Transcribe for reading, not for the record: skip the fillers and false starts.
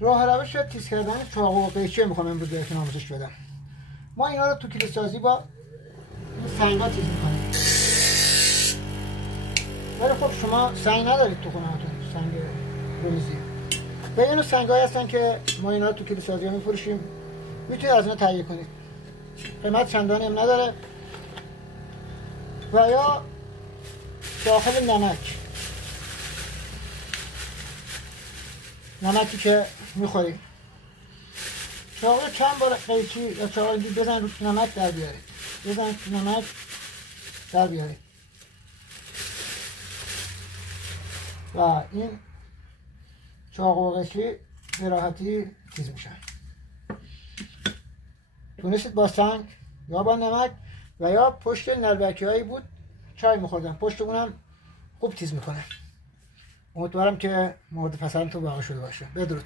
راه روش تیز کردن چاقو و قیچی میخوام امروز بهتون آموزش بدم. ما اینا رو تو کیلو سازی با سنگا تیز میکنیم. ولی خب شما سنگ ندارید تو خونه‌تون، سنگ رومیزی. و اینو سنگایی هستن که ما اینا رو تو کیلو سازی ها میفروشیم. میتونید از اینا تهیه کنید. قیمت چندانی هم نداره. و یا داخل نمکی که میخوریم، چاقو چند بار قیچی یا چاقو بزن رو نمک در بیارید، بزن رو نمک در بیارید و این چاقو و قیچی به راحتی تیز میشن. تونستید با سنگ یا با نمک و یا پشت نلبکی هایی بود چای میخوردن، پشت اونم خوب تیز میکنه. امیدوارم که مورد پسندتون واقع شده باشه. بدرود.